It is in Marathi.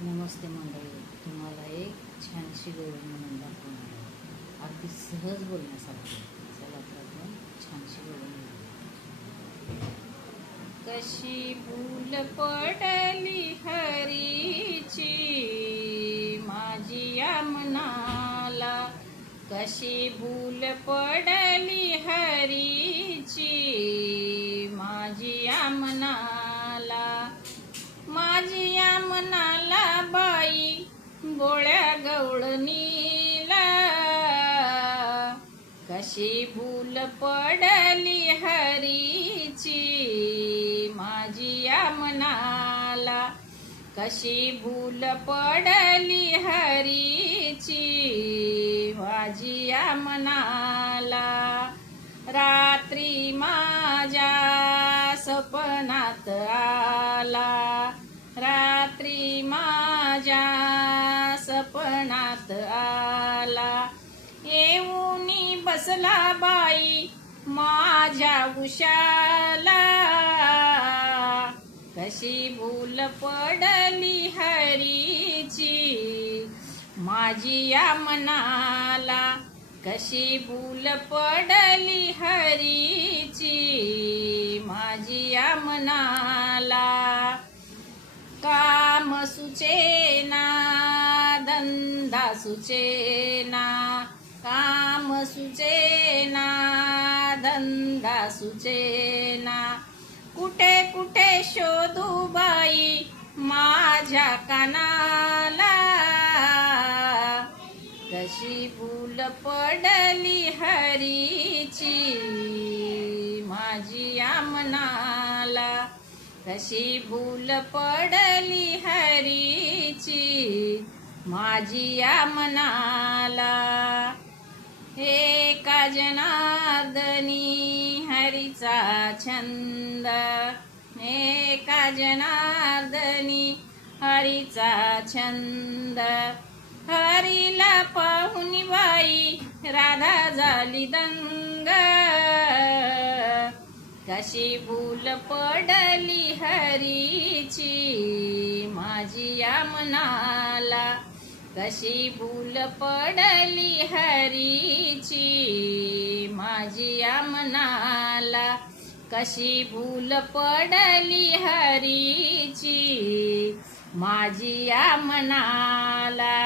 नमस्ते मंडळी, तुम्हाला एक छानशी गोळी म्हणून दाखवणार आहे. अगदी सहज बोलण्यासारखी. चला तर आपण छानशी गोळी म्हणूया. कशी भूल पडली हरीची माझी या मनाला, कशी भूल पडली हरीची माझी या मनाला, माझी या मनाला बाई गोळ्या गवळणीला, कशी भूल पडली हरीची माझी या मनाला, कशी भूल पडली हरीची माझी या मनाला. रात्री माझ्या सपनात आला, रात्री माझ्या सपनात आला, येऊनी बसला बाई माझ्या उशाला, कशी भूल पडली हरीची माझी या मनाला, कशी भूल पडली हरीची माझी या मनाला. काम सुचेना धंदा सुचेना, काम सुचेना धंदा सुचेना, कुठे कुठे शोधू बाई माझ्या कानाला, कशी भूल पडली हरीची माझी या मनाला, कशी भूल पडली हरीची माझी या मनाला. एका जनार्दनी हरीचा छंद, एका जनार्दनी हरीचा छंद, हरीला पाहुन बाई राधा झाली दंग, कशी भूल पडली हरीची माझी या मनाला, कशी भूल पडली हरीची माझी या मनाला, कशी भूल पडली हरीची माझी या मनाला.